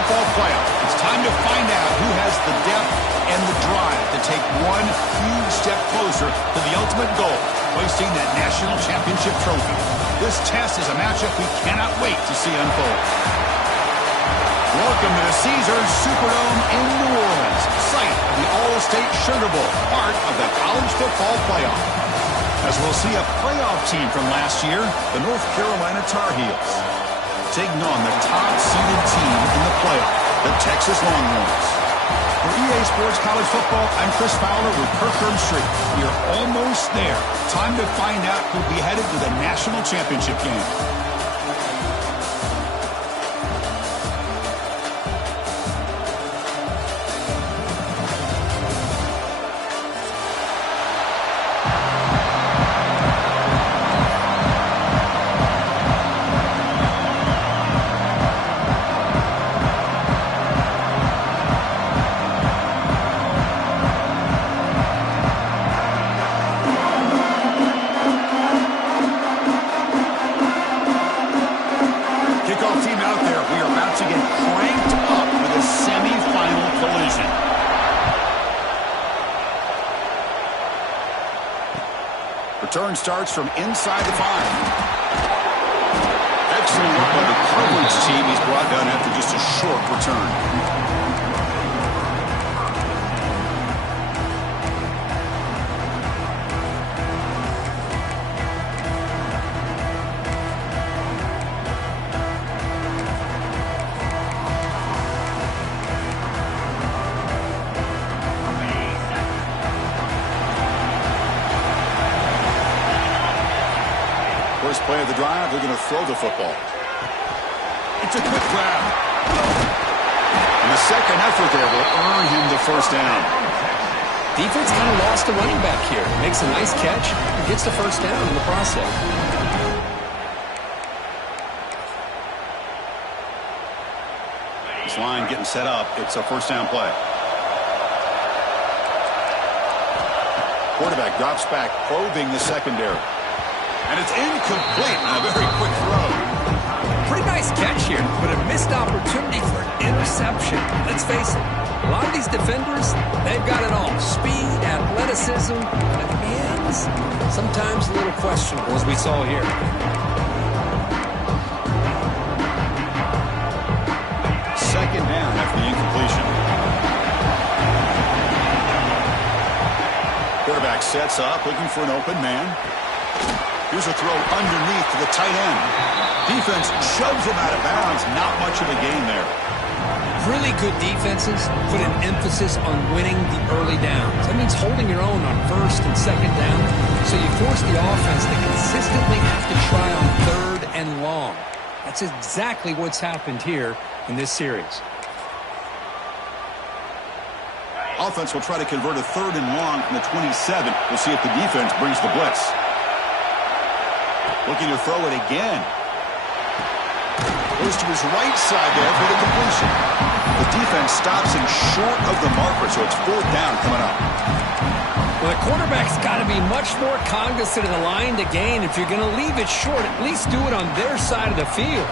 Football Playoff. It's time to find out who has the depth and the drive to take one huge step closer to the ultimate goal, hoisting that national championship trophy. This test is a matchup we cannot wait to see unfold. Welcome to the Caesars Superdome in New Orleans, site of the All-State Sugar Bowl, part of the College Football Playoff. As we'll see a playoff team from last year, the North Carolina Tar Heels, taking on the top-seeded team in the playoff, the Texas Longhorns. For EA Sports College Football, I'm Chris Fowler with Kirk Herbstreit. We are almost there. Time to find out who'll be headed to the national championship game. Return starts from inside the 5. Excellent work by the coverage team. He's brought down after just a short return. First play of the drive, they're going to throw the football. It's a quick grab. And the second effort there will earn him the first down. Defense kind of lost a running back here. Makes a nice catch and gets the first down in the process. This line getting set up. It's a first down play. Quarterback drops back, probing the secondary. And it's incomplete on a very quick throw. Pretty nice catch here, but a missed opportunity for an interception. Let's face it, a lot of these defenders, they've got it all. Speed, athleticism, but hands, sometimes a little questionable, as we saw here. Second down after the incompletion. Quarterback sets up, looking for an open man. Here's a throw underneath to the tight end. Defense shoves him out of bounds. Not much of a gain there. Really good defenses put an emphasis on winning the early downs. That means holding your own on first and second down. So you force the offense to consistently have to try on third and long. That's exactly what's happened here in this series. Offense will try to convert a third and long from the 27. We'll see if the defense brings the blitz. Looking to throw it again. Goes to his right side there for the completion. The defense stops him short of the marker, so it's fourth down coming up. Well, the quarterback's got to be much more cognizant of the line to gain. If you're going to leave it short, at least do it on their side of the field.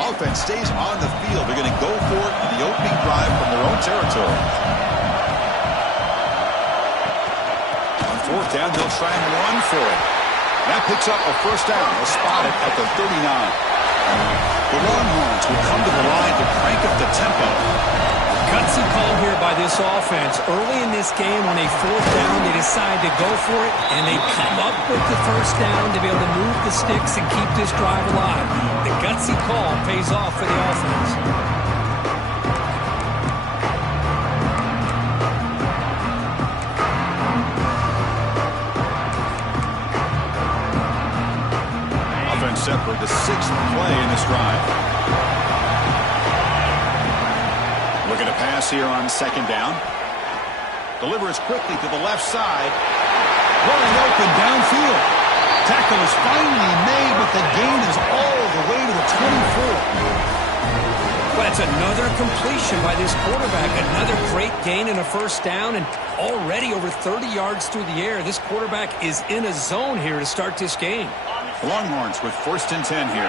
Offense stays on the field. They're going to go for it in the opening drive from their own territory. Fourth down, they'll try and run for it. That picks up a first down. They'll spot it at the 39. The Longhorns will come to the line to crank up the tempo. Gutsy call here by this offense. Early in this game, on a fourth down, they decide to go for it, and they come up with the first down to be able to move the sticks and keep this drive alive. The gutsy call pays off for the offense. Set for the sixth play in this drive. Looking to pass here on second down. Delivers quickly to the left side. Rolling open downfield. Tackle is finally made, but the gain is all the way to the 24. Well, That's another completion by this quarterback. Another great gain and a first down, and already over 30 yards through the air. This quarterback is in a zone here to start this game. Longhorns with 1st and 10 here.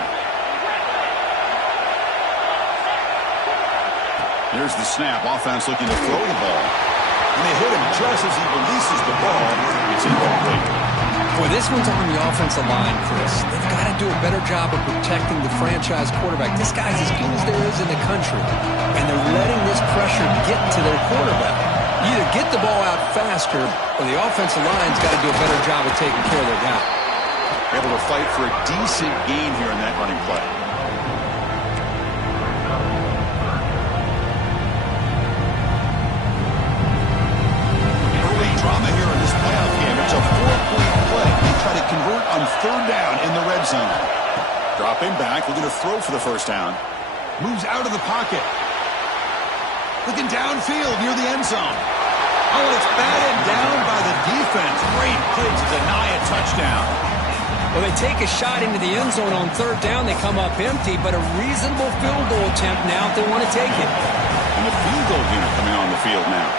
Here's the snap. Offense looking to throw the ball. And they hit him just as he releases the ball. It's incomplete. Boy, this one's on the offensive line, Chris. They've got to do a better job of protecting the franchise quarterback. This guy's as good as there is in the country, and they're letting this pressure get to their quarterback. You either get the ball out faster, or the offensive line's got to do a better job of taking care of their guy. Able to fight for a decent gain here in that running play. Early drama here in this playoff game. It's a 4-point play. They try to convert on 3rd down in the red zone. Dropping back, looking to throw for the first down. Moves out of the pocket. Looking downfield near the end zone. Oh, and it's batted down by the defense. Great play to deny a touchdown. Well, they take a shot into the end zone on 3rd down. They come up empty, but a reasonable field goal attempt now if they want to take it. And the field goal unit coming on the field now.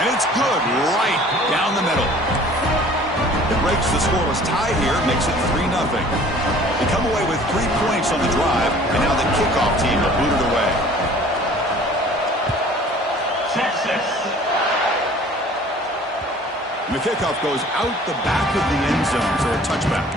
And it's good right down the middle. It breaks the scoreless tie here, makes it 3-0. They come away with 3 points on the drive, and now the kickoff team will boot it away. Texas. And the kickoff goes out the back of the end zone for a touchback.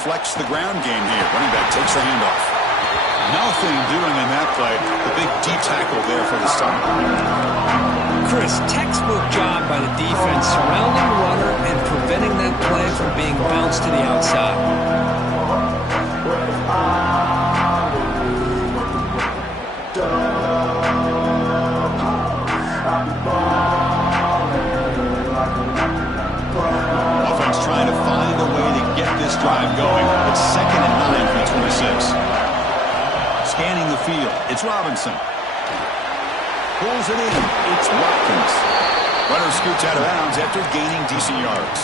Flex the ground game here. Running back takes the handoff. Nothing doing in that play. The big D tackle there for the stop. Chris, textbook job by the defense surrounding the runner and preventing that play from being bounced to the outside. Offense trying to find a way to get this drive going. It's 2nd and 9 from the 26. Scanning the field. It's Robinson. Pulls it in. It's Watkins. Runner scoots out of bounds after gaining decent yards.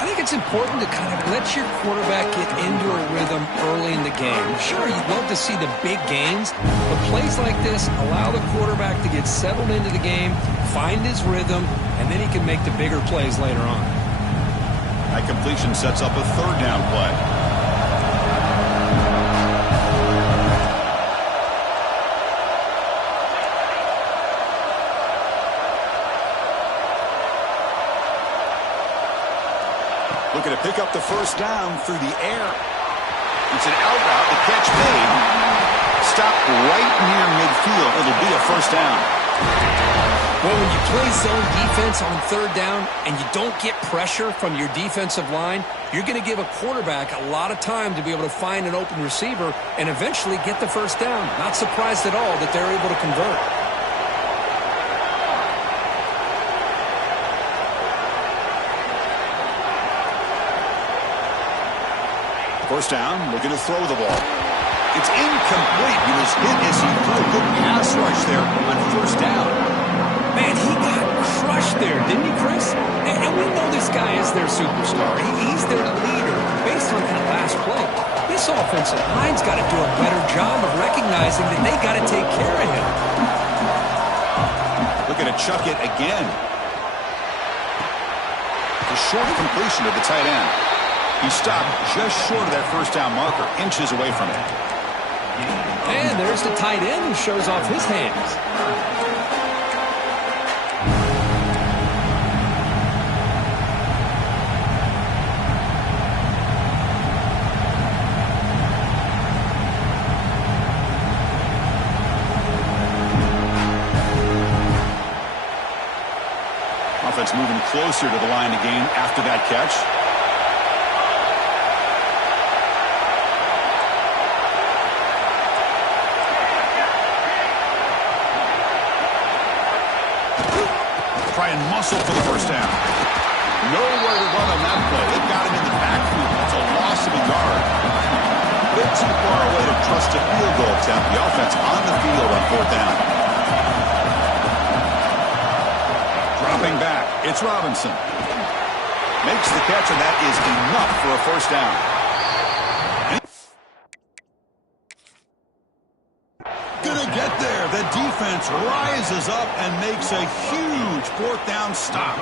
I think it's important to kind of let your quarterback get into a rhythm early in the game. Sure, you'd love to see the big gains, but plays like this allow the quarterback to get settled into the game, find his rhythm, and then he can make the bigger plays later on. That completion sets up a 3rd down play. Looking to pick up the first down through the air. It's an out route. The catch made. Stopped right near midfield. It'll be a first down. Well, when you play zone defense on 3rd down and you don't get pressure from your defensive line, you're going to give a quarterback a lot of time to be able to find an open receiver and eventually get the first down. Not surprised at all that they're able to convert. First down, looking to throw the ball. It's incomplete. He was hit as he threw a good pass rush there on 1st down. Man, he got crushed there, didn't he, Chris? And we know this guy is their superstar. He's their leader. Based on that last play, this offensive line's got to do a better job of recognizing that they got to take care of him. Looking to chuck it again. A short completion to the tight end. He stopped just short of that first down marker, inches away from it. And there's the tight end who shows off his hands. offense moving closer to the line of game after that catch. Try and muscle for the first down. Nowhere to run on that play. They've got him in the backfield. It's a loss of a yard. A bit too far away to trust a field goal attempt. The offense on the field on fourth down. Dropping back, it's Robinson. Makes the catch, and that is enough for a first down. Gonna get there. The defense rises up and makes a huge fourth down stop.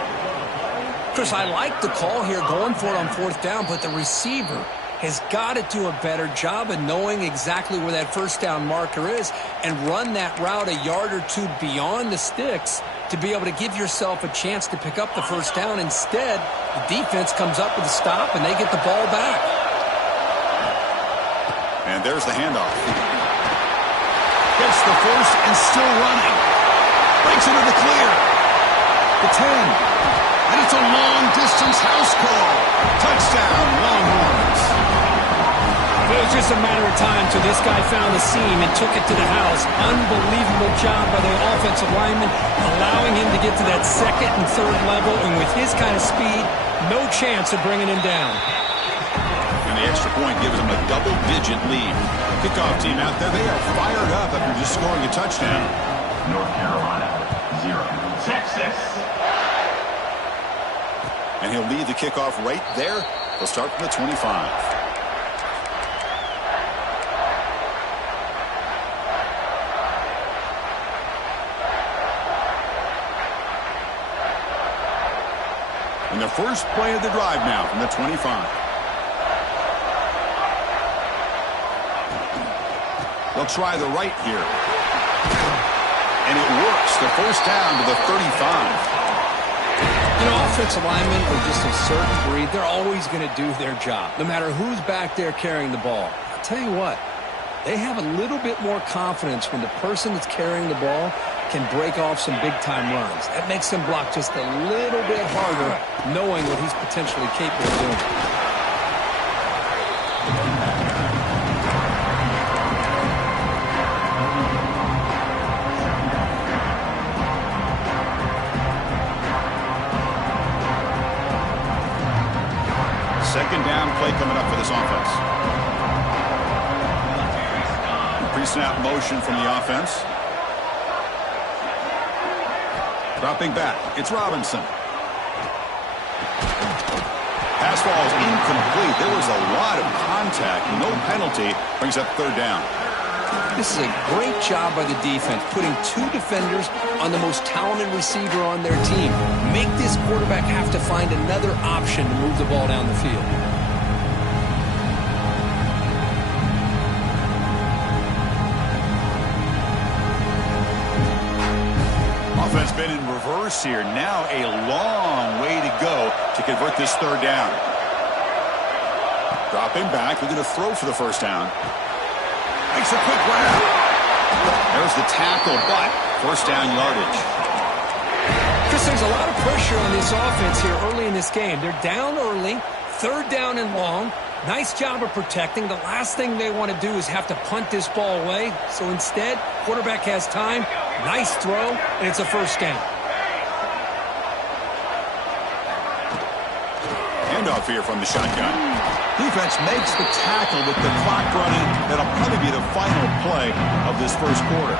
Chris, I like the call here going for it on fourth down, but the receiver has got to do a better job of knowing exactly where that first down marker is and run that route a yard or two beyond the sticks to be able to give yourself a chance to pick up the first down. Instead, the defense comes up with a stop and they get the ball back. And there's the handoff. Gets the first and still running. Breaks into the clear. The 10. And it's a long-distance house call. Touchdown, Longhorns. It was just a matter of time till this guy found the seam and took it to the house. Unbelievable job by the offensive lineman, allowing him to get to that second and third level. And with his kind of speed, no chance of bringing him down. And the extra point gives them a double-digit lead. Kickoff team out there, they are fired up after just scoring a touchdown. North Carolina, 0. Texas. And he'll lead the kickoff right there. They'll start from the 25. And the first play of the drive now from the 25. They'll try the right here. And it works. The first down to the 35. You know, offensive linemen are just a certain breed. They're always going to do their job, no matter who's back there carrying the ball. I'll tell you what, they have a little bit more confidence when the person that's carrying the ball can break off some big-time runs. That makes them block just a little bit harder, knowing what he's potentially capable of doing. Second down play coming up for this offense. Pre-snap motion from the offense. Dropping back, it's Robinson. Pass ball is incomplete. There was a lot of contact. No penalty. Brings up third down. This is a great job by the defense, putting two defenders on the most talented receiver on their team. Make this quarterback have to find another option to move the ball down the field. Offense been in reverse here. Now a long way to go to convert this third down. Dropping back. They're going to throw for the first down. Makes a quick grab. There's the tackle, but first down yardage. Chris, there's a lot of pressure on this offense here early in this game. They're down early, third down and long. Nice job of protecting. The last thing they want to do is have to punt this ball away. So instead, quarterback has time. Nice throw, and it's a first down. Handoff here from the shotgun. Defense makes the tackle with the clock running. That'll probably be the final play of this first quarter.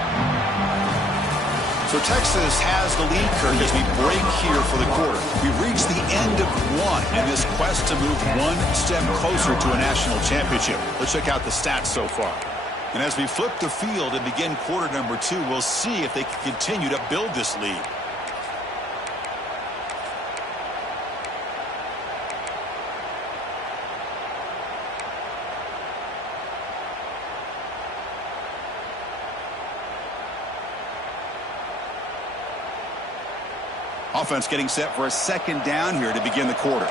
So Texas has the lead, Kirk, as we break here for the quarter. We've reached the end of one in this quest to move one step closer to a national championship. Let's check out the stats so far. And as we flip the field and begin quarter number 2, we'll see if they can continue to build this lead. Offense getting set for a second down here to begin the quarter.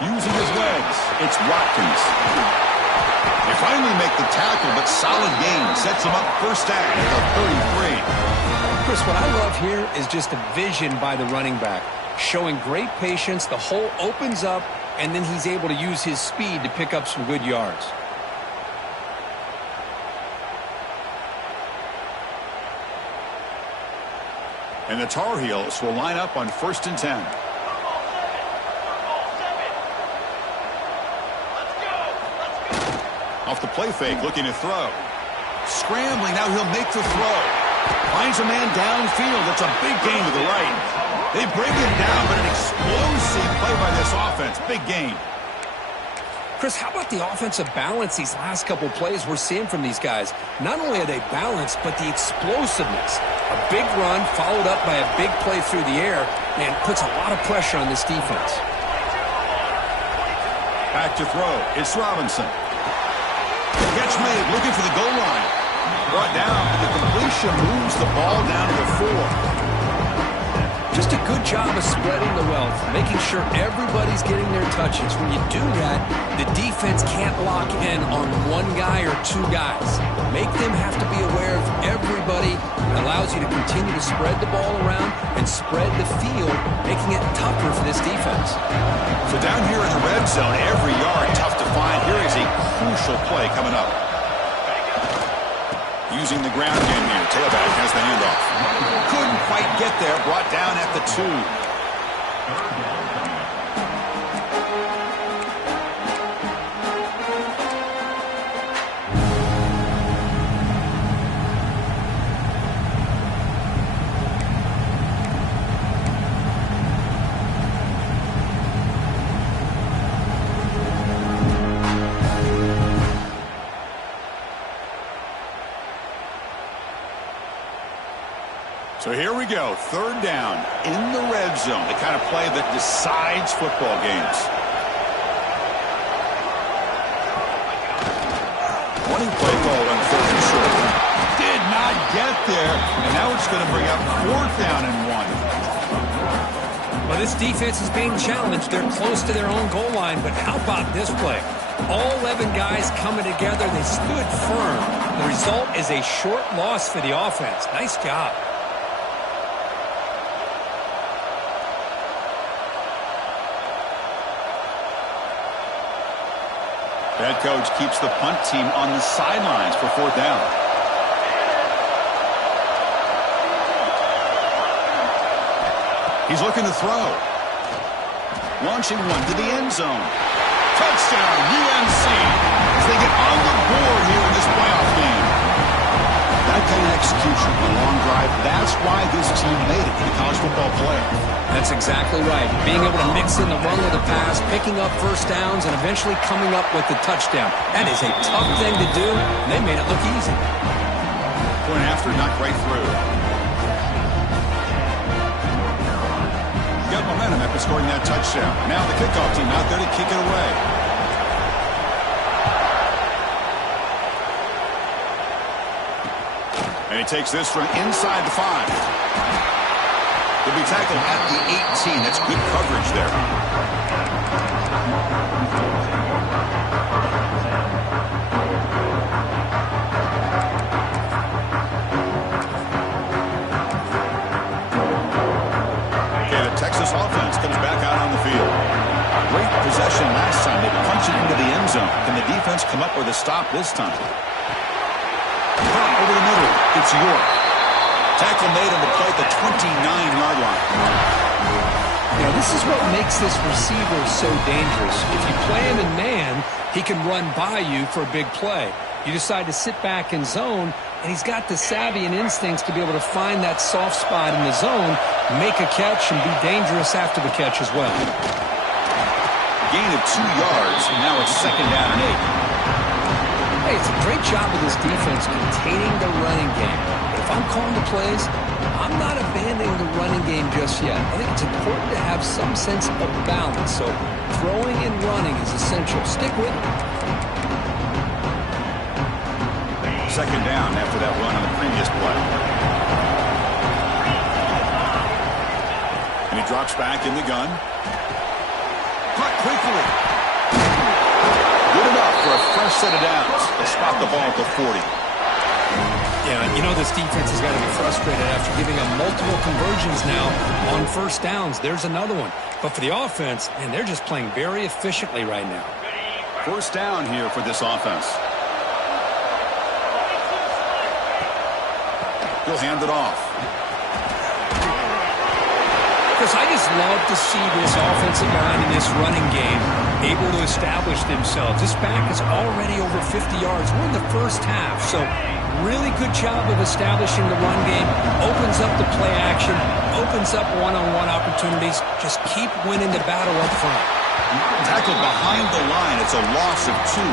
Using his legs, it's Watkins. They finally make the tackle, but solid gain sets them up first down at the 33. Chris, what I love here is just a vision by the running back, showing great patience. The hole opens up, and then he's able to use his speed to pick up some good yards. And the Tar Heels will line up on 1st and 10. Off the play fake, looking to throw. Scrambling, now he'll make the throw. Finds a man downfield. It's a big gain to the right. They bring him down, but an explosive play by this offense. Big gain. Chris, how about the offensive balance these last couple plays we're seeing from these guys? Not only are they balanced, but the explosiveness. A big run followed up by a big play through the air, and puts a lot of pressure on this defense. Back to throw. It's Robinson. Catch made, looking for the goal line. Brought down, but the completion moves the ball down to the 4. Just a good job of spreading the wealth, making sure everybody's getting their touches. When you do that, the defense can't lock in on one guy or two guys. Make them have to be aware of everybody. It allows you to continue to spread the ball around and spread the field, making it tougher for this defense. So down here in the red zone, every yard tough to find. Here is a crucial play coming up. Using the ground game here. Tailback has the handoff. Couldn't quite get there. Brought down at the 2. So here we go, 3rd down in the red zone, the kind of play that decides football games. Running play call on 3rd and short. Did not get there, and now it's going to bring up 4th down and 1. Well, this defense is being challenged. They're close to their own goal line, but how about this play? All 11 guys coming together, they stood firm. The result is a short loss for the offense. Nice job. Head coach keeps the punt team on the sidelines for 4th down. He's looking to throw. Launching one to the end zone. Touchdown, UNC, as they get on the board here in this playoff game. That kind of execution, a long drive, that's why this team made it in the college football playoff. That's exactly right. Being able to mix in the run with the pass, picking up first downs, and eventually coming up with the touchdown. That is a tough thing to do, and they made it look easy. Point after, knocked right through. Got momentum after scoring that touchdown. Now the kickoff team out there to kick it away. And he takes this from inside the 5. He'll be tackled at the 18. That's good coverage there. Okay, the Texas offense comes back out on the field. Great possession last time. They punched it into the end zone. Can the defense come up with a stop this time? Over the middle, it's York. Tackle made on the play at the 29-yard line. You know, this is what makes this receiver so dangerous. If you play him in man, he can run by you for a big play. You decide to sit back in zone, and he's got the savvy and instincts to be able to find that soft spot in the zone, make a catch, and be dangerous after the catch as well. Gain of 2 yards, and now it's 2nd down and 8. Hey, it's a great job of this defense containing the running game. But if I'm calling the plays, I'm not abandoning the running game just yet. I think it's important to have some sense of balance. So throwing and running is essential. Stick with it. 2nd down after that run on the previous play. And he drops back in the gun. Caught quickly. Good enough for a Last set of downs. They'll spot the ball at the 40. Yeah, you know this defense has got to be frustrated after giving up multiple conversions now on first downs. There's another one. But for the offense, man, they're just playing very efficiently right now. First down here for this offense. He'll hand it off. Chris, I just love to see this offensive line in this running game able to establish themselves. This back is already over 50 yards. We're in the first half, so really good job of establishing the run game. Opens up the play action, opens up one-on-one opportunities. Just keep winning the battle up front. Tackled behind the line. It's a loss of 2.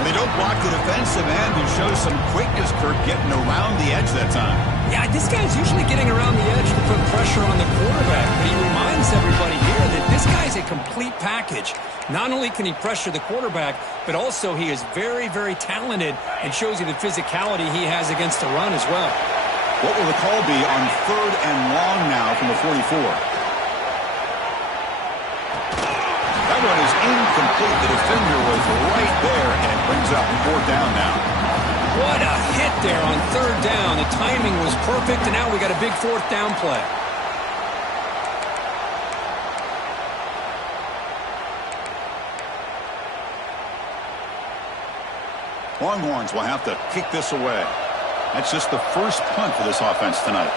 And they don't block the defensive end, who shows some quickness, Kirk, getting around the edge that time. Yeah, this guy's usually getting around the edge to put pressure on the quarterback, but he reminds everybody here that this guy's a complete package. Not only can he pressure the quarterback, but also he is very, very talented and shows you the physicality he has against the run as well. What will the call be on 3rd and long now from the 44? That one is incomplete. The defender was right there and brings up 4th down now. What a hit there on 3rd down. The timing was perfect, and now we got a big 4th down play. Longhorns will have to kick this away. That's just the first punt for this offense tonight.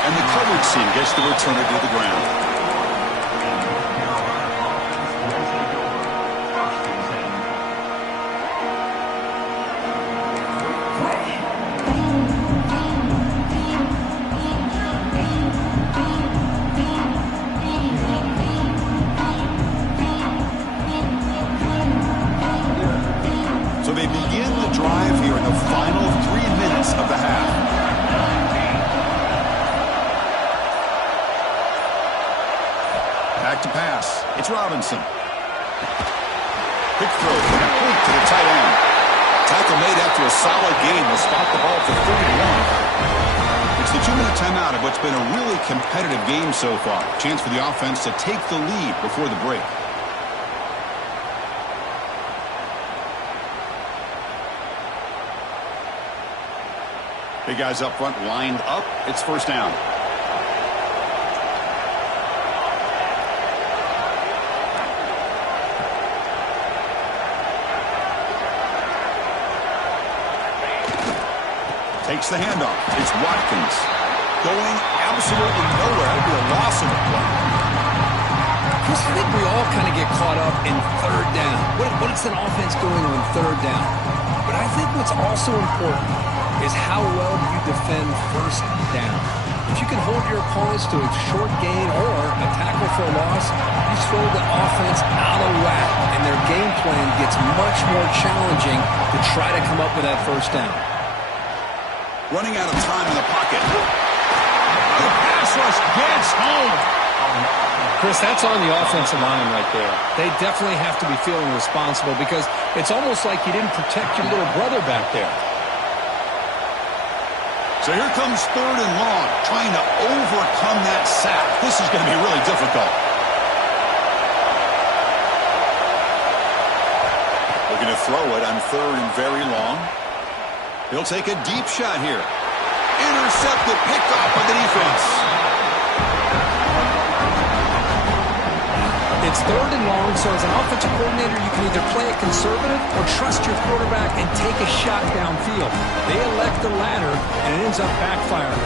And the coverage team gets to return it to the ground. So they begin the drive here in the final 3 minutes of the half. Back to pass. It's Robinson. Quick throw complete to the tight end. Tackle made after a solid gain. Will spot the ball for 31. It's the 2-minute timeout of what's been a really competitive game so far. Chance for the offense to take the lead before the break. Big guys up front lined up. It's first down. Takes the handoff. It's Watkins. Going absolutely nowhere. It'll be a loss in the play. Chris, I think we all kind of get caught up in 3rd down. What is an offense doing on 3rd down? But I think what's also important is how well you defend 1st down. If you can hold your opponents to a short gain or a tackle for a loss, you throw the offense out of whack, and their game plan gets much more challenging to try to come up with that 1st down. Running out of time in the pocket. The pass rush gets home. Chris, that's on the offensive line right there. They definitely have to be feeling responsible because it's almost like you didn't protect your little brother back there. So here comes 3rd and long, trying to overcome that sack. This is going to be really difficult. Looking to throw it on 3rd and very long. He'll take a deep shot here. Intercepted, picked off by the defense. It's 3rd and long, so as an offensive coordinator, you can either play it conservative or trust your quarterback and take a shot downfield. They elect the latter, and it ends up backfiring.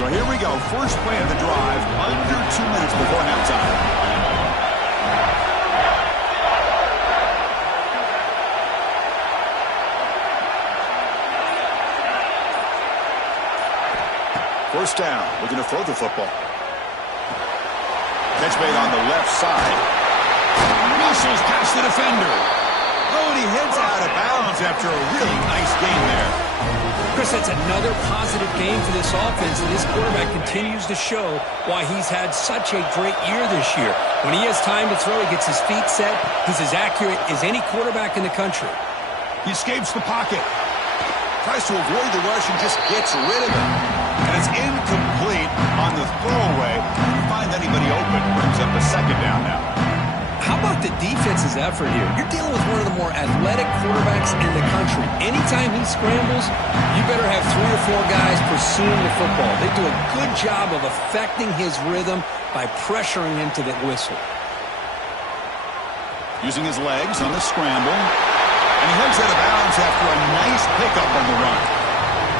So here we go. First play of the drive, under 2 minutes before halftime. First down, looking to throw the football. Catch made on the left side. Muscles past the defender. Oh, and he heads out of bounds after a really nice game there. Chris, that's another positive game for this offense, and this quarterback continues to show why he's had such a great year this year. When he has time to throw, he gets his feet set. He's as accurate as any quarterback in the country. He escapes the pocket. Tries to avoid the rush and just gets rid of it. And it's incomplete on the throwaway. Didn't find anybody open. Brings up a second down now. How about the defense's effort here? You're dealing with one of the more athletic quarterbacks in the country. Anytime he scrambles, you better have 3 or 4 guys pursuing the football. They do a good job of affecting his rhythm by pressuring him to the whistle. Using his legs on the scramble. And he heads out of bounds after a nice pickup on the run.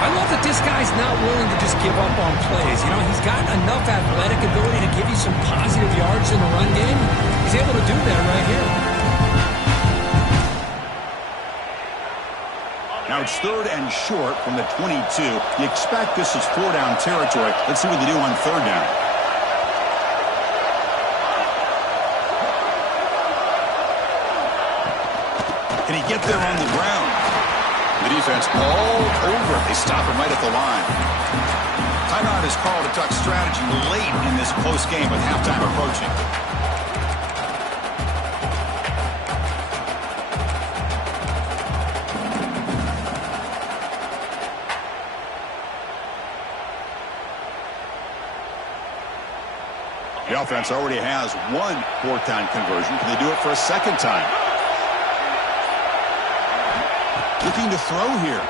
I love that this guy's not willing to just give up on plays. You know, he's got enough athletic ability to give you some positive yards in the run game. He's able to do that right here. Now it's 3rd and short from the 22. You expect this is 4-down territory. Let's see what they do on 3rd down. Can he get there on the ground? The defense all over. They stop him right at the line. Timeout is called to talk strategy late in this close game with halftime approaching. The offense already has 1 4th-down conversion. Can they do it for a second time? Looking to throw here.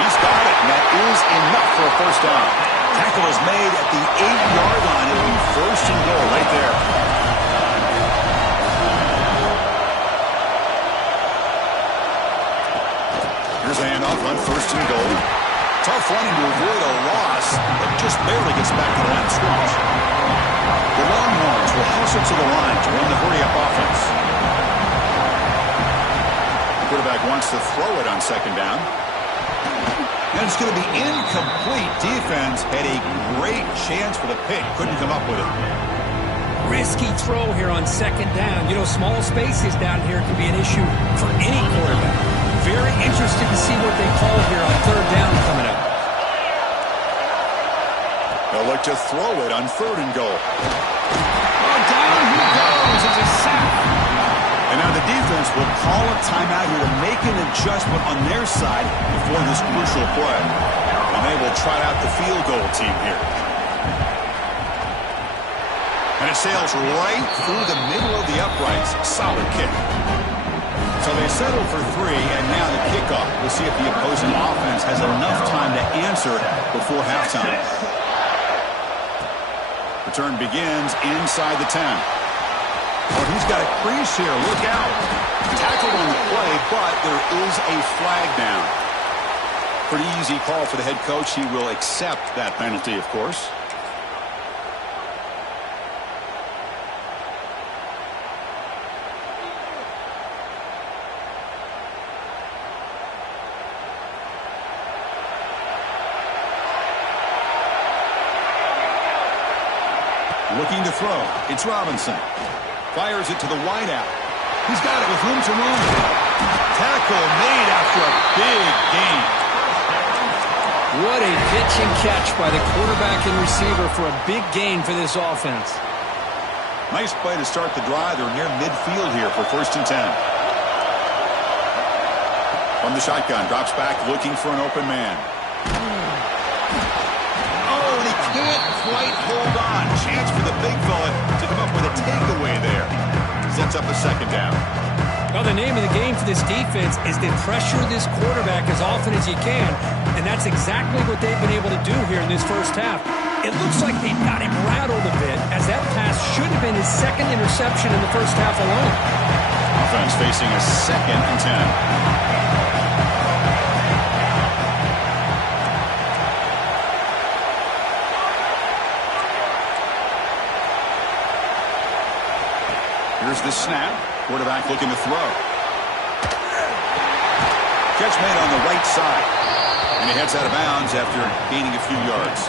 He's got it, and that is enough for a first down. Tackle is made at the 8-yard line. It'll be 1st and goal right there. Here's a handoff on 1st and goal. Tough running to avoid a loss, but just barely gets back to the line of scrimmage. The Longhorns will hustle to the line to run the hurry-up offense. Quarterback wants to throw it on 2nd down. And it's going to be incomplete. Defense had a great chance for the pick. Couldn't come up with it. Risky throw here on 2nd down. You know, small spaces down here can be an issue for any quarterback. Very interested to see what they call here on 3rd down coming up. They'll look to throw it on 3rd and goal. Oh, down he goes. It's a sack. And now the defense will call a timeout here to make an adjustment on their side before this crucial play. And they will try out the field goal team here. And it sails right through the middle of the uprights. Solid kick. So they settle for 3, and now the kickoff. We'll see if the opposing offense has enough time to answer before halftime. Return begins inside the 10. Oh, he's got a crease here. Look out. Tackled on the play, but there is a flag down. Pretty easy call for the head coach. He will accept that penalty, of course. Looking to throw. It's Robinson. Fires it to the wideout. He's got it with room to run. Tackle made after a big gain. What a pitch and catch by the quarterback and receiver for a big gain for this offense. Nice play to start the drive. They're near midfield here for 1st and 10. From the shotgun, drops back looking for an open man. Oh, and he can't quite hold on. Chance for the big fella to come up with a takeaway there. Sets up a 2nd down. Well, the name of the game for this defense is to pressure this quarterback as often as you can, and that's exactly what they've been able to do here in this first half. It looks like they've got him rattled a bit, as that pass should have been his 2nd interception in the first half alone. Offense facing a 2nd and 10. Here's the snap. Quarterback looking to throw. Catch made on the right side. And he heads out of bounds after gaining a few yards.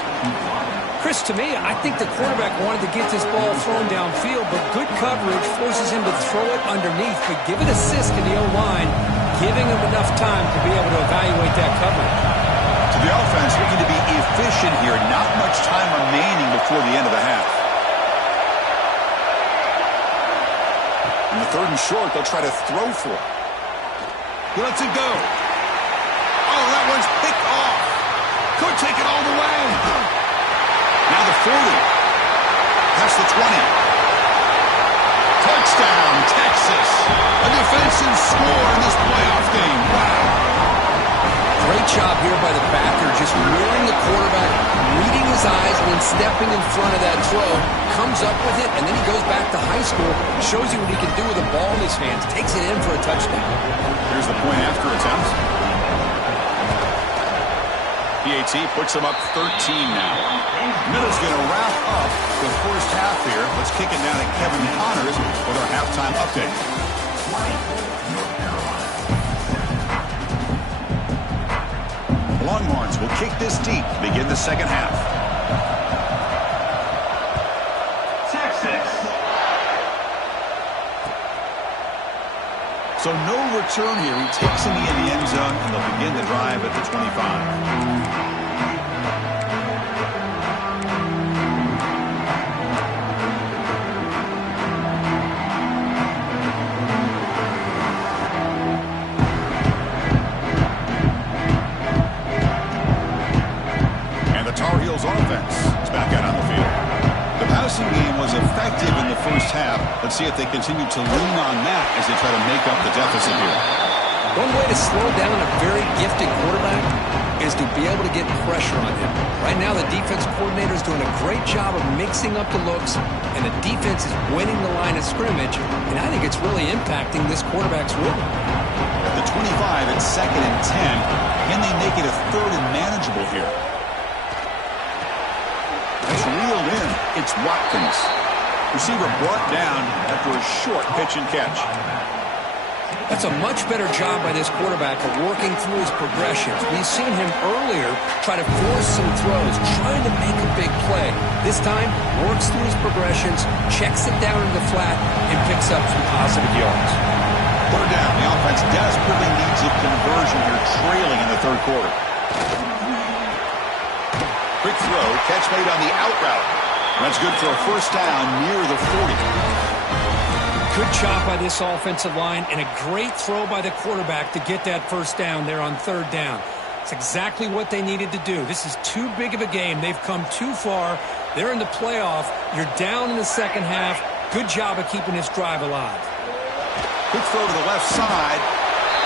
Chris, to me, I think the quarterback wanted to get this ball thrown downfield, but good coverage forces him to throw it underneath. But give an assist to the O-line, giving him enough time to be able to evaluate that coverage. To the offense, looking to be efficient here. Not much time remaining before the end of the half. In the 3rd and short, they'll try to throw for it. He lets it go. Oh, that one's picked off. Could take it all the way. Now the 40. That's the 20. Touchdown, Texas. A defensive score in this playoff game. Wow. Great job here by the backer, just rearing the quarterback, reading his eyes, and then stepping in front of that throw. Comes up with it, and then he goes back to high school, shows you what he can do with a ball in his hands, takes it in for a touchdown. Here's the point after attempt. PAT puts them up 13 now. Middle's going to wrap up the first half here. Let's kick it down to Kevin Connors with our halftime update. Longhorns will kick this deep to begin the second half. Texas. So no return here. He takes him in the end zone, and they'll begin the drive at the 25. Offense is back out on the field. The passing game was effective in the first half. Let's see if they continue to lean on that as they try to make up the deficit here. One way to slow down a very gifted quarterback is to be able to get pressure on him. Right now, the defense coordinator is doing a great job of mixing up the looks, and the defense is winning the line of scrimmage, and I think it's really impacting this quarterback's rhythm. At the 25, it's 2nd and 10. Can they make it a 3rd and manageable here? It's reeled in. It's Watkins. Receiver brought down after a short pitch and catch. That's a much better job by this quarterback of working through his progressions. We've seen him earlier try to force some throws, trying to make a big play. This time, works through his progressions, checks it down in the flat, and picks up some positive yards. 3rd down. The offense desperately needs a conversion here, trailing in the 3rd quarter. Quick throw, catch made on the out route. That's good for a first down near the 40. Good job by this offensive line and a great throw by the quarterback to get that first down there on 3rd down. It's exactly what they needed to do. This is too big of a game. They've come too far. They're in the playoff. You're down in the second half. Good job of keeping this drive alive. Quick throw to the left side.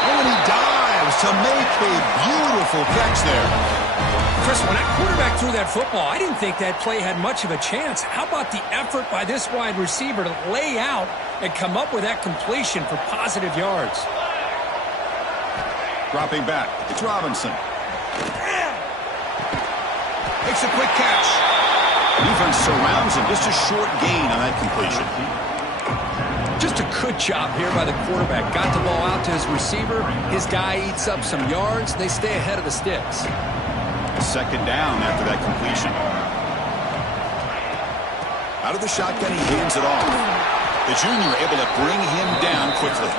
Oh, and he dives to make a beautiful catch there. Chris, when that quarterback threw that football, I didn't think that play had much of a chance. How about the effort by this wide receiver to lay out and come up with that completion for positive yards? Dropping back, it's Robinson. Makes a quick catch. Defense surrounds him. Just a short gain on that completion. Just a good job here by the quarterback. Got the ball out to his receiver. His guy eats up some yards. They stay ahead of the sticks. 2nd down after that completion. Out of the shotgun, he hands it off. The junior able to bring him down quickly.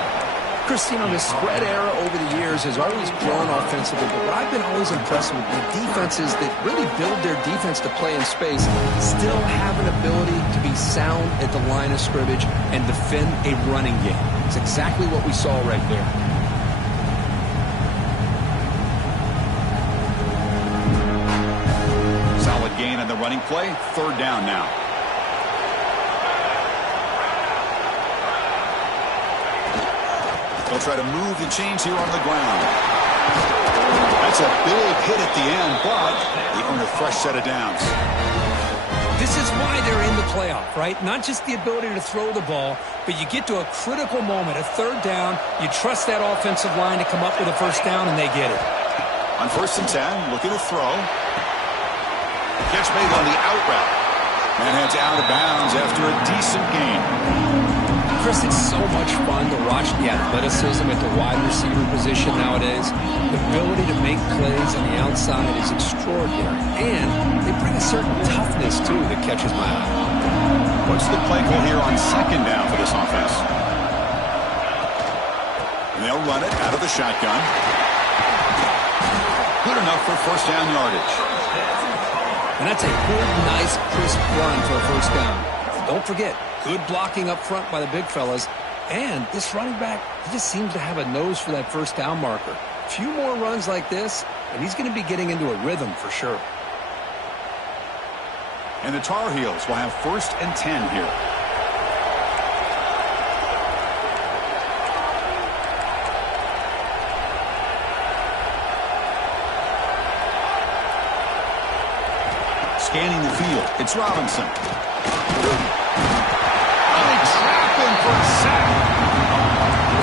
Chris, you know, the spread era over the years has always grown offensively, but what I've been always impressed with the defenses that really build their defense to play in space still have an ability to be sound at the line of scrimmage and defend a running game. It's exactly what we saw right there. Gain on the running play. 3rd down now. They'll try to move the chains here on the ground. That's a big hit at the end, but they earn a fresh set of downs. This is why they're in the playoff, right? Not just the ability to throw the ball, but you get to a critical moment, a 3rd down, you trust that offensive line to come up with a first down, and they get it. On 1st and 10, looking to throw. Catch made on the out route. Man heads out of bounds after a decent gain. Chris, it's so much fun to watch the athleticism at the wide receiver position nowadays. The ability to make plays on the outside is extraordinary. And they bring a certain toughness, too, that catches my eye. What's the play call here on 2nd down for this offense? And they'll run it out of the shotgun. Good enough for first down yardage. And that's a good, nice, crisp run for a first down. Don't forget, good blocking up front by the big fellas. And this running back, he just seems to have a nose for that first down marker. A few more runs like this, and he's going to be getting into a rhythm for sure. And the Tar Heels will have 1st and 10 here. Scanning the field, it's Robinson. They trap him for a sack.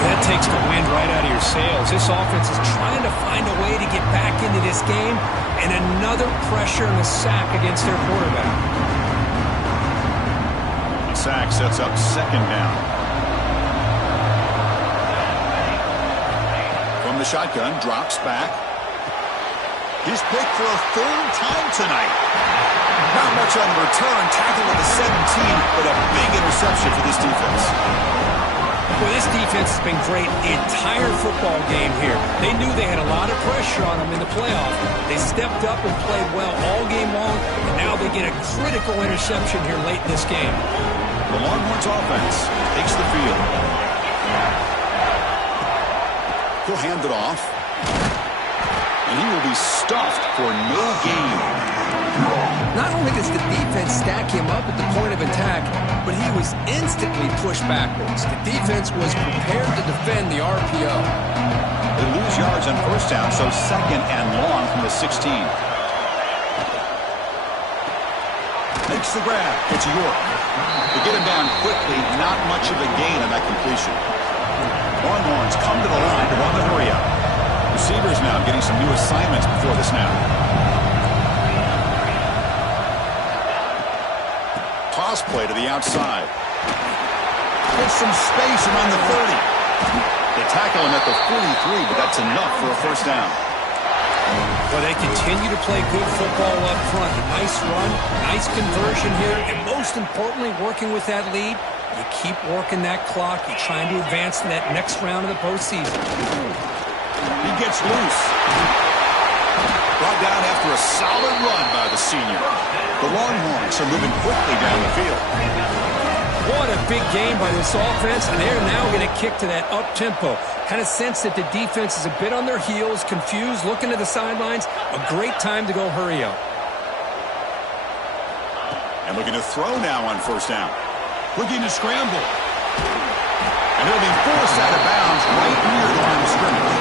That takes the wind right out of your sails. This offense is trying to find a way to get back into this game, and another pressure and a sack against their quarterback. The sack sets up 2nd down. From the shotgun, drops back. He's picked for a 3rd time tonight. Not much on the return, tackle at the 17, but a big interception for this defense. Well, this defense has been great the entire football game here. They knew they had a lot of pressure on them in the playoff. They stepped up and played well all game long, and now they get a critical interception here late in this game. The Longhorns offense takes the field. He'll hand it off. And he will be stuffed for no gain. Not only does the defense stack him up at the point of attack, but he was instantly pushed backwards. The defense was prepared to defend the RPO. They lose yards on 1st down, so 2nd and long from the 16. Makes the grab. It's York. To get him down quickly, not much of a gain on that completion. Longhorns come to the line to run the hurry-up. Receivers now getting some new assignments before the snap. Toss play to the outside. Gets some space around the 30. They tackle him at the 43, but that's enough for a 1st down. Well, they continue to play good football up front. A nice run, nice conversion here, and most importantly, working with that lead, you keep working that clock. You're trying to advance to that next round of the postseason. He gets loose. Brought down after a solid run by the senior. The Longhorns are moving quickly down the field. What a big game by this offense, and they're now going to kick to that up-tempo. Kind of sense that the defense is a bit on their heels, confused, looking to the sidelines. A great time to go hurry up. And looking to throw now on 1st down. Looking to scramble. And he'll be forced out of bounds right near the line of scrimmage.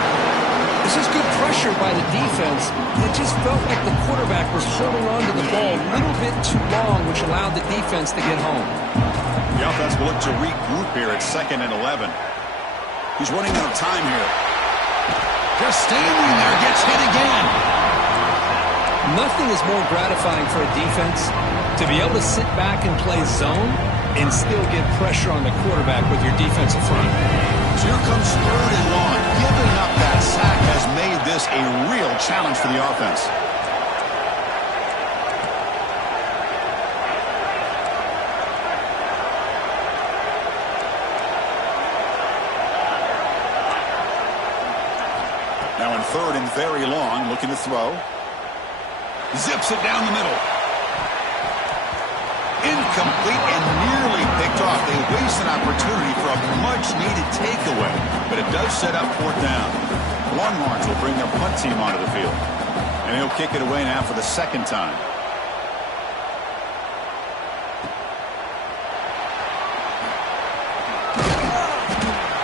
This is good pressure by the defense. It just felt like the quarterback was holding on to the ball a little bit too long, which allowed the defense to get home. The offense will look to regroup here at 2nd and 11. He's running out of time here. Just standing there, gets hit again. Nothing is more gratifying for a defense to be able to sit back and play zone and still get pressure on the quarterback with your defensive front. So here comes 3rd and long. Giving up that sack has made this a real challenge for the offense. Now in 3rd and very long, looking to throw. Zips it down the middle. Incomplete and nearly picked off. They waste an opportunity for a much-needed takeaway, but it does set up 4th down. The Longhorns will bring their punt team onto the field, and he'll kick it away now for the 2nd time.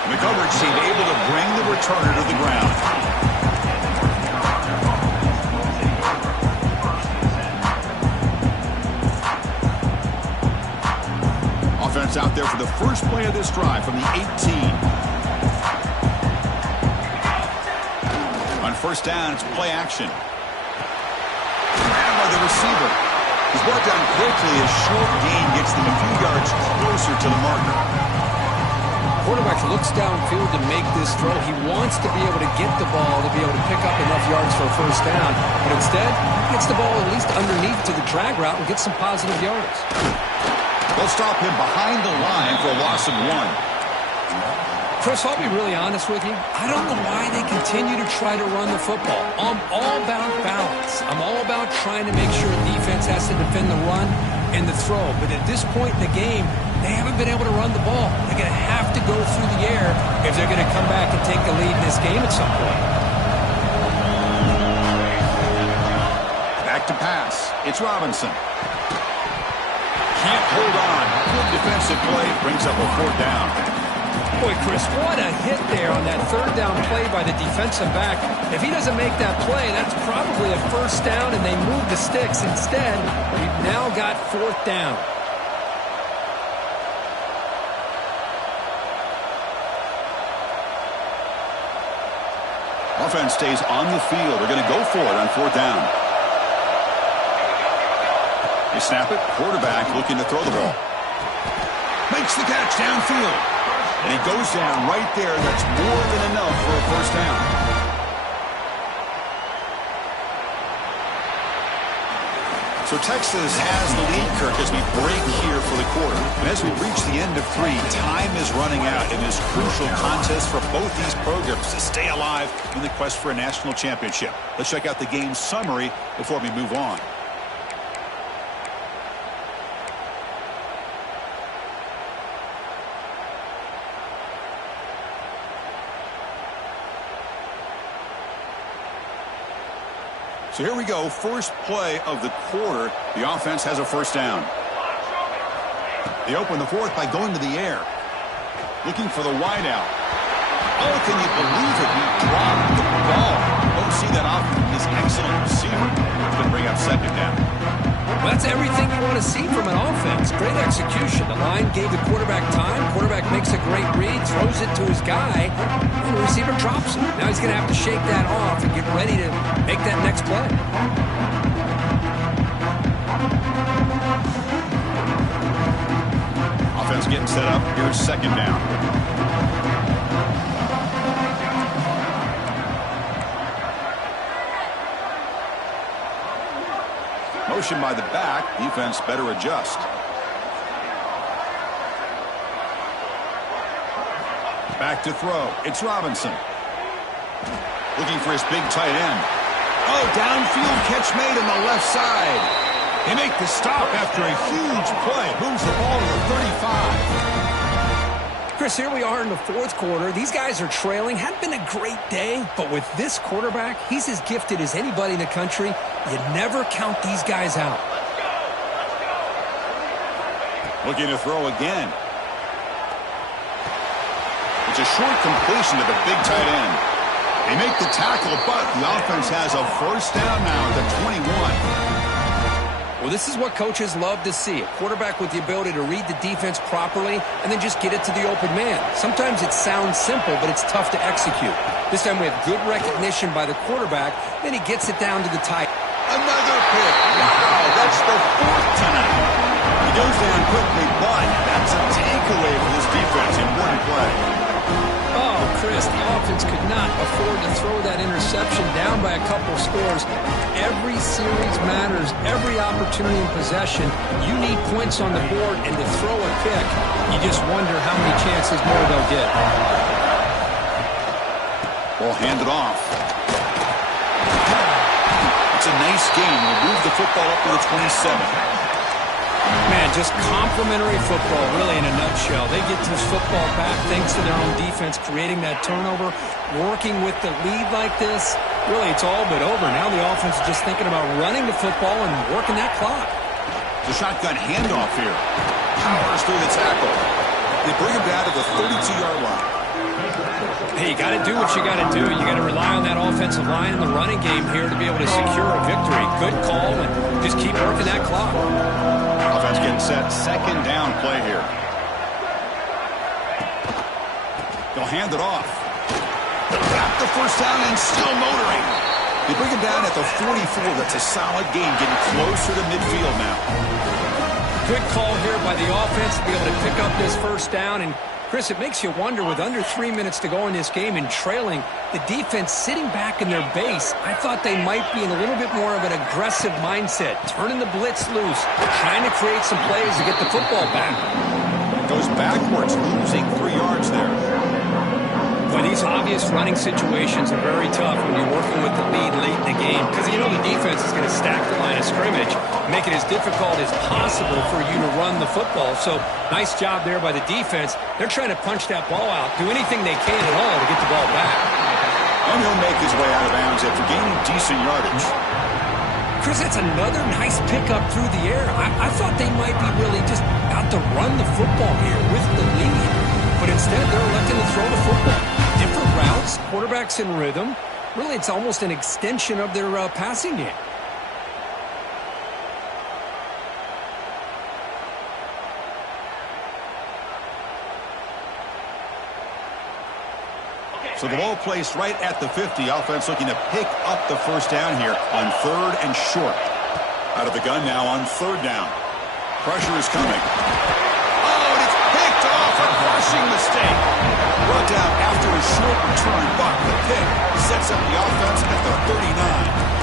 And the coverage team able to bring the returner to the ground. Out there for the first play of this drive from the 18. On 1st down, it's play action. Grabbed by the receiver. He's brought down quickly as short gain gets them a few yards closer to the marker. Quarterback looks downfield to make this throw. He wants to be able to get the ball to be able to pick up enough yards for a 1st down, but instead, he gets the ball at least underneath to the drag route and gets some positive yards. They'll stop him behind the line for a loss of 1. Chris, I'll be really honest with you. I don't know why they continue to try to run the football. I'm all about balance. I'm all about trying to make sure defense has to defend the run and the throw. But at this point in the game, they haven't been able to run the ball. They're going to have to go through the air if they're going to come back and take the lead in this game at some point. Back to pass. It's Robinson. Can't hold on. Good defensive play. Brings up a 4th down. Boy, Chris, what a hit there on that 3rd down play by the defensive back. If he doesn't make that play, that's probably a 1st down, and they move the sticks. Instead, we've now got 4th down. Offense stays on the field. They're going to go for it on 4th down. They snap it. Quarterback looking to throw the ball. Makes the catch downfield. And he goes down right there. That's more than enough for a 1st down. So Texas has the lead, Kirk, as we break here for the quarter. And as we reach the end of 3, time is running out in this crucial contest for both these programs to stay alive in the quest for a national championship. Let's check out the game summary before we move on. So here we go, first play of the quarter. The offense has a 1st down. They open the 4th by going to the air. Looking for the wideout. Oh, can you believe it? He dropped the ball. Don't see that often from this excellent receiver. It's going to bring up 2nd down. Well, that's everything you want to see from an offense. Great execution. The line gave the quarterback time. Quarterback makes a great read, throws it to his guy, and the receiver drops it. Now he's going to have to shake that off and get ready to make that next play. Offense getting set up. Here's 2nd down. Motion by the back. Defense better adjust. Back to throw. It's Robinson. Looking for his big tight end. Oh, downfield catch made on the left side. They make the stop after a huge play. Moves the ball to the 35. Chris, here we are in the 4th quarter. These guys are trailing. Hadn't been a great day, but with this quarterback, he's as gifted as anybody in the country. You never count these guys out. Looking to throw again. It's a short completion to the big tight end. They make the tackle, but the offense has a 1st down now at the 21. Well, this is what coaches love to see. A quarterback with the ability to read the defense properly and then just get it to the open man. Sometimes it sounds simple, but it's tough to execute. This time we have good recognition by the quarterback. Then he gets it down to the tight. Another pick. Wow, that's the 4th tonight. He goes down quickly, but that's a takeaway for this defense in one play. Oh, Chris, the offense could not afford to throw that interception down by a couple of scores. Every series matters. Every opportunity in possession, you need points on the board, and to throw a pick, you just wonder how many chances more they'll get. Ball handed off. It's a nice game. We'll move the football up to the 27. Man, just complimentary football, really, in a nutshell. They get this football back thanks to their own defense, creating that turnover, working with the lead like this. Really, it's all but over. Now the offense is just thinking about running the football and working that clock. The shotgun handoff here. Powers through the tackle. They bring him down to the 32-yard line. Hey, you got to do what you got to do. You got to rely on that offensive line in the running game here to be able to secure a victory. Good call, and just keep working that clock. Offense getting set. 2nd down play here. They'll hand it off. Got the 1st down and still motoring. They bring him down at the 44. That's a solid game, getting closer to midfield now. Good call here by the offense to be able to pick up this 1st down. And Chris, it makes you wonder, with under 3 minutes to go in this game and trailing, the defense sitting back in their base, I thought they might be in a little bit more of an aggressive mindset, turning the blitz loose, trying to create some plays to get the football back. Goes backwards, losing 3 yards there. Well, these obvious running situations are very tough when you're working with the lead late in the game because you know the defense is going to stack the line of scrimmage, make it as difficult as possible for you to run the football. So nice job there by the defense. They're trying to punch that ball out, do anything they can at all to get the ball back. And he'll make his way out of bounds after gaining decent yardage. Chris, that's another nice pickup through the air. I thought they might be really just out to run the football here with the lead. But instead, they're electing to throw the football. Different routes, quarterbacks in rhythm. Really, it's almost an extension of their passing game. So the ball placed right at the 50. Offense looking to pick up the first down here on 3rd and short. Out of the gun now on 3rd down. Pressure is coming. Oh, and it's picked off. A crushing mistake. Brought down after a short return, but the pick sets up the offense at the 39.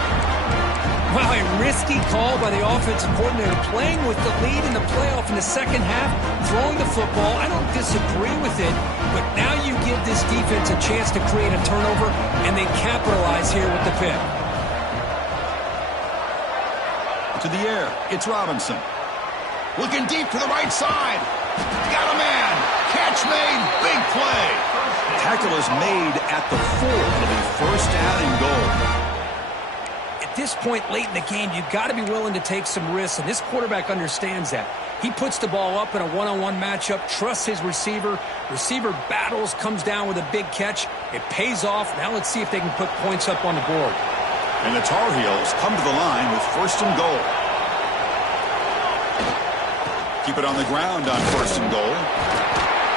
Wow, a risky call by the offensive coordinator, playing with the lead in the playoff in the second half, throwing the football. I don't disagree with it, but now you give this defense a chance to create a turnover, and they capitalize here with the pick. To the air, it's Robinson. Looking deep to the right side. Got a man. Catch made. Big play. Tackle is made at the 4. It'll be first down and goal. At this point late in the game, you've got to be willing to take some risks, and this quarterback understands that. He puts the ball up in a one-on-one matchup, trusts his receiver. Receiver battles, comes down with a big catch. It pays off. Now let's see if they can put points up on the board. And the Tar Heels come to the line with first and goal. Keep it on the ground on first and goal.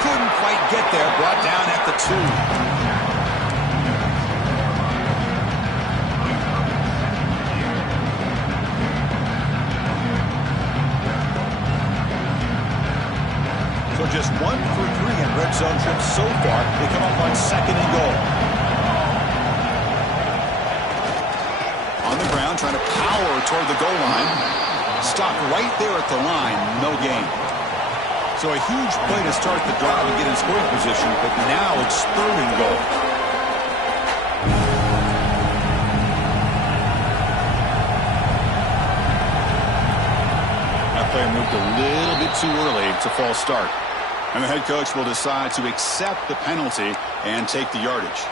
Couldn't quite get there. Brought down at the 2. So just 1 for 3 in red zone trips so far. They come up on 2nd and goal. On the ground, trying to power toward the goal line. Stopped right there at the line. No gain. So a huge play to start the drive and get in scoring position, but now it's 3rd and goal. That play moved a little bit too early. It's a false start. And the head coach will decide to accept the penalty and take the yardage.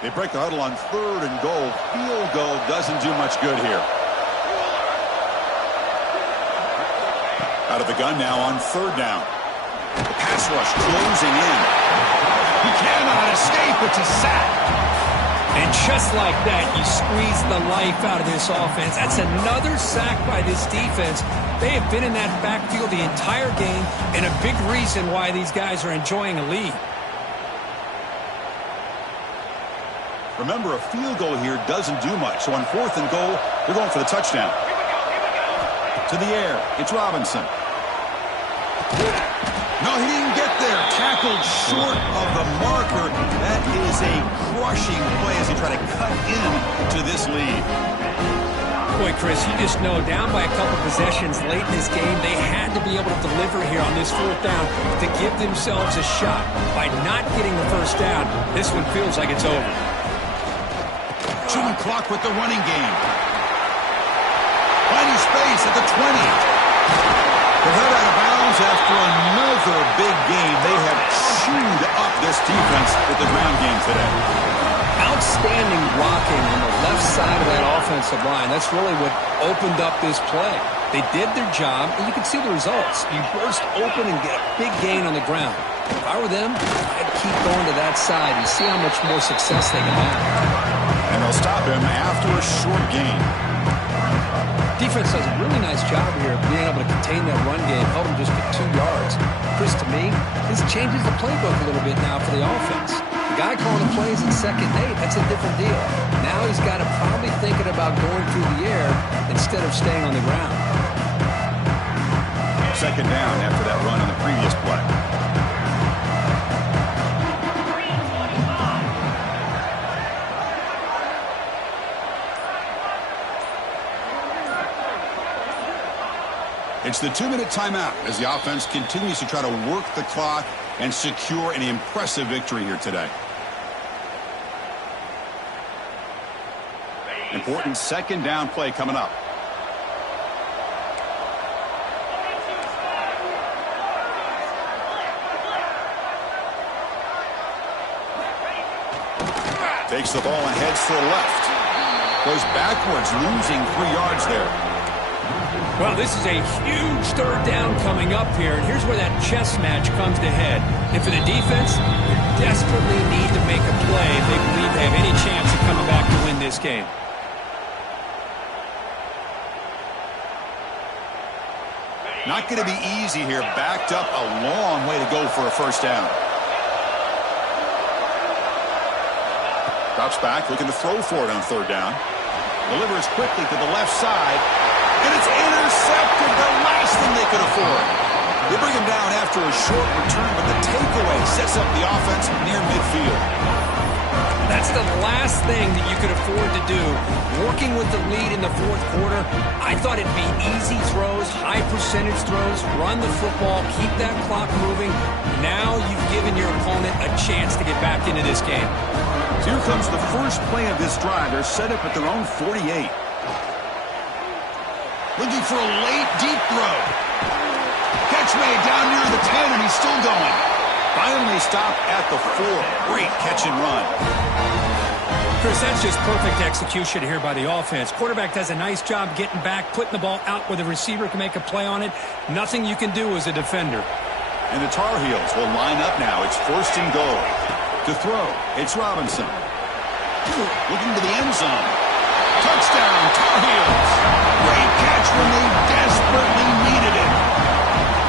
They break the huddle on 3rd and goal. Field goal doesn't do much good here. Out of the gun now on 3rd down. The pass rush closing in. He cannot escape. It's a sack. And just like that, you squeeze the life out of this offense. That's another sack by this defense. They have been in that backfield the entire game, and a big reason why these guys are enjoying a lead. Remember, a field goal here doesn't do much. So on 4th and goal, they're going for the touchdown. To the air, it's Robinson. No, he didn't get there. Tackled short of the marker. That is a crushing play as he tried to cut into this lead. Boy, Chris, you just know down by a couple possessions late in this game, they had to be able to deliver here on this 4th down to give themselves a shot. By not getting the first down, this one feels like it's over. Chewing clock with the running game. Finding space at the 20. They're head out of bounds after another big game. They have chewed up this defense with the ground game today. Outstanding blocking on the left side of that offensive line. That's really what opened up this play. They did their job, and you can see the results. You burst open and get a big gain on the ground. If I were them, I'd keep going to that side and see how much more success they can have. And they'll stop him after a short gain. Defense does a really nice job here of being able to contain that run game, held them just to 2 yards. Chris, to me, this changes the playbook a little bit now for the offense. The guy calling the plays in 2nd and 8, that's a different deal. Now he's got to probably thinking about going through the air instead of staying on the ground. 2nd down after that run on the previous play. It's the 2-minute timeout as the offense continues to try to work the clock and secure an impressive victory here today. Important second down play coming up. Takes the ball and heads to the left. Goes backwards, losing 3 yards there. Well, this is a huge third down coming up here, and here's where that chess match comes to head. And for the defense, they desperately need to make a play if they believe they have any chance of coming back to win this game. Not going to be easy here. Backed up a long way to go for a first down. Drops back, looking to throw for it on third down. Delivers quickly to the left side. And it's intercepted, the last thing they could afford. They bring him down after a short return, but the takeaway sets up the offense near midfield. That's the last thing that you could afford to do. Working with the lead in the fourth quarter, I thought it'd be easy throws, high percentage throws, run the football, keep that clock moving. Now you've given your opponent a chance to get back into this game. So here comes the first play of this drive. They're set up at their own 48. Looking for a late, deep throw. Catch made down near the 10, and he's still going. Finally stopped at the 4. Great catch and run. Chris, that's just perfect execution here by the offense. Quarterback does a nice job getting back, putting the ball out where the receiver can make a play on it. Nothing you can do as a defender. And the Tar Heels will line up now. It's first and goal. To throw, it's Robinson. Looking to the end zone. Touchdown, Tar Heels. Great catch when they desperately needed it.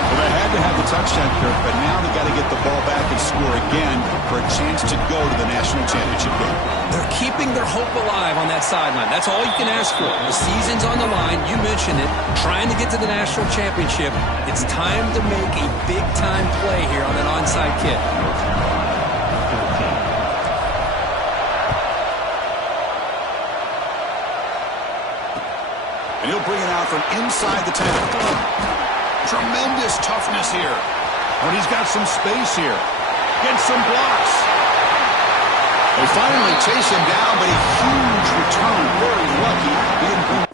Well, they had to have the touchdown, Kirk, but now they got to get the ball back and score again for a chance to go to the national championship game. They're keeping their hope alive on that sideline. That's all you can ask for. The season's on the line. You mentioned it. Trying to get to the national championship. It's time to make a big-time play here on an onside kick. And he'll bring it out from inside the 10. Tremendous toughness here. But he's got some space here. Gets some blocks. They finally chase him down, but a huge return. Very lucky. He didn't.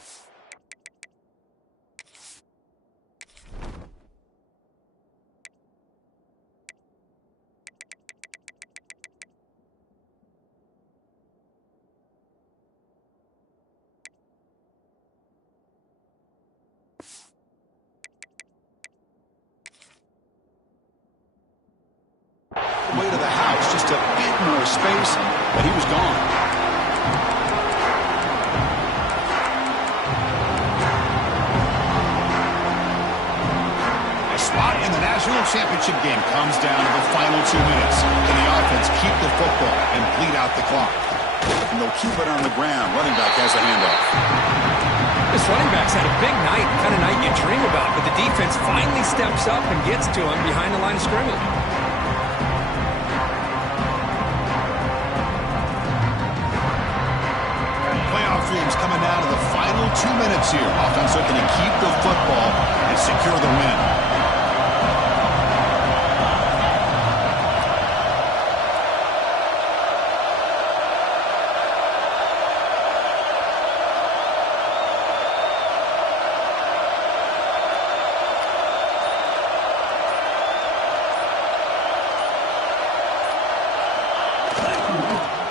Way to the house, just a bit more space, but he was gone. A spot in the national championship game comes down to the final 2 minutes. Can the offense keep the football and bleed out the clock? And they'll keep it on the ground. Running back has a handoff. This running back's had a big night, kind of night you dream about, but the defense finally steps up and gets to him behind the line of scrimmage. Dreams coming down to the final 2 minutes here. Offense looking to keep the football and secure the win.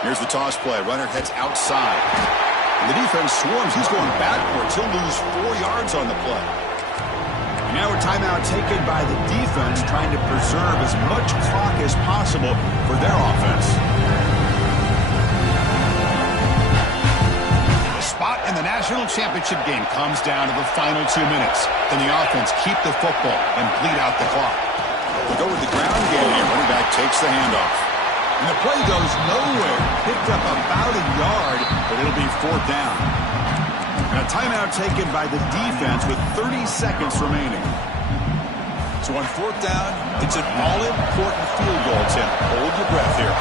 Here's the toss play. Runner heads outside. And the defense swarms. He's going backwards. He'll lose 4 yards on the play. And now a timeout taken by the defense, trying to preserve as much clock as possible for their offense. The spot in the national championship game comes down to the final 2 minutes. Can the offense keep the football and bleed out the clock? They go with the ground game here. Running back takes the handoff. And the play goes nowhere. Picked up about a yard, but it'll be 4th down. And a timeout taken by the defense with 30 seconds remaining. So on 4th down, it's an all-important field goal, Tim. Hold your breath here.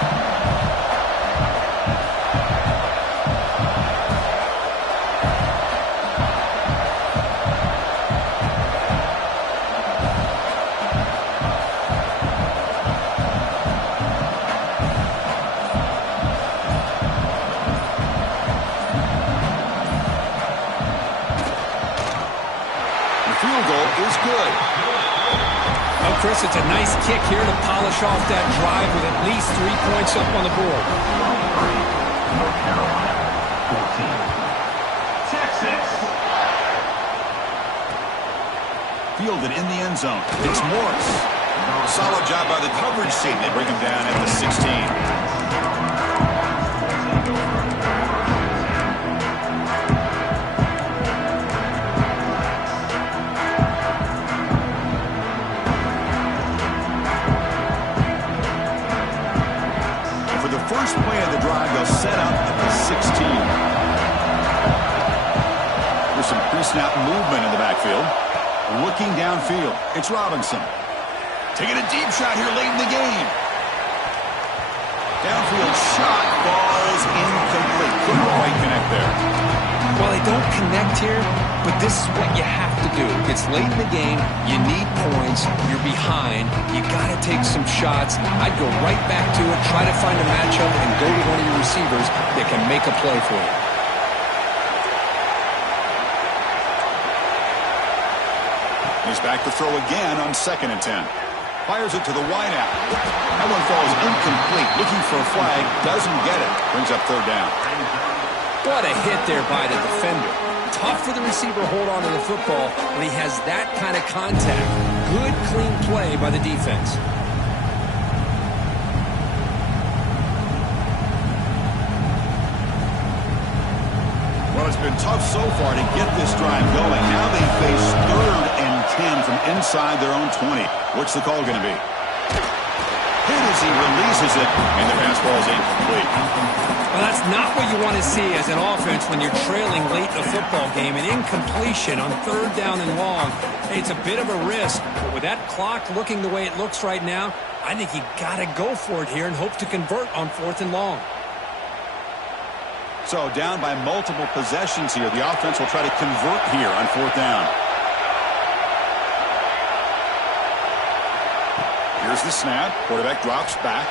field goal is good. Well, Chris, it's a nice kick here to polish off that drive with at least 3 points up on the board. North Carolina, 14. Texas. Fielded in the end zone. It's Morris. Solid job by the coverage team. They bring him down at the 16. First play of the drive, they'll set up at the 16. There's some pre-snap movement in the backfield. Looking downfield, it's Robinson. Taking a deep shot here late in the game. Downfield shot falls incomplete. Couldn't quite connect there. Well, they don't connect here, but this is what you have to do. It's late in the game. You need points. You're behind. You got to take some shots. I'd go right back to it, try to find a matchup, and go to one of your receivers that can make a play for you. He's back to throw again on 2nd and 10. Fires it to the wideout. That one falls incomplete. Looking for a flag. Doesn't get it. Brings up 3rd down. What a hit there by the defender. Tough for the receiver to hold on to the football when he has that kind of contact. Good, clean play by the defense. Well, it's been tough so far to get this drive going. Now they face 3rd and 10 from inside their own 20. What's the call going to be? Hit as he releases it, and the pass ball is incomplete. Well, that's not what you want to see as an offense when you're trailing late in a football game. An incompletion on 3rd down and long. Hey, it's a bit of a risk, but with that clock looking the way it looks right now, I think you got to go for it here and hope to convert on 4th and long. So down by multiple possessions here. The offense will try to convert here on 4th down. Here's the snap. Quarterback drops back.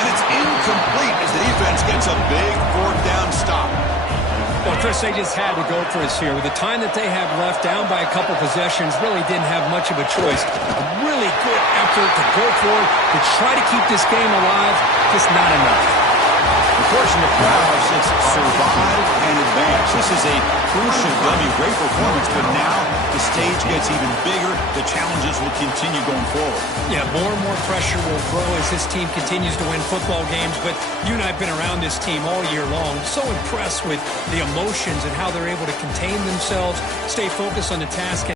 And it's incomplete as the defense gets a big 4th down stop. Well, Chris, they just had to go for us here. With the time that they have left, down by a couple possessions, really didn't have much of a choice. A really good effort to go for it, to try to keep this game alive, just not enough. Of course, in the playoffs, it's survive and advance. This is a crucial W. Great performance, but now the stage gets even bigger. The challenges will continue going forward. Yeah, more and more pressure will grow as this team continues to win football games, but you and I have been around this team all year long. So impressed with the emotions and how they're able to contain themselves, stay focused on the task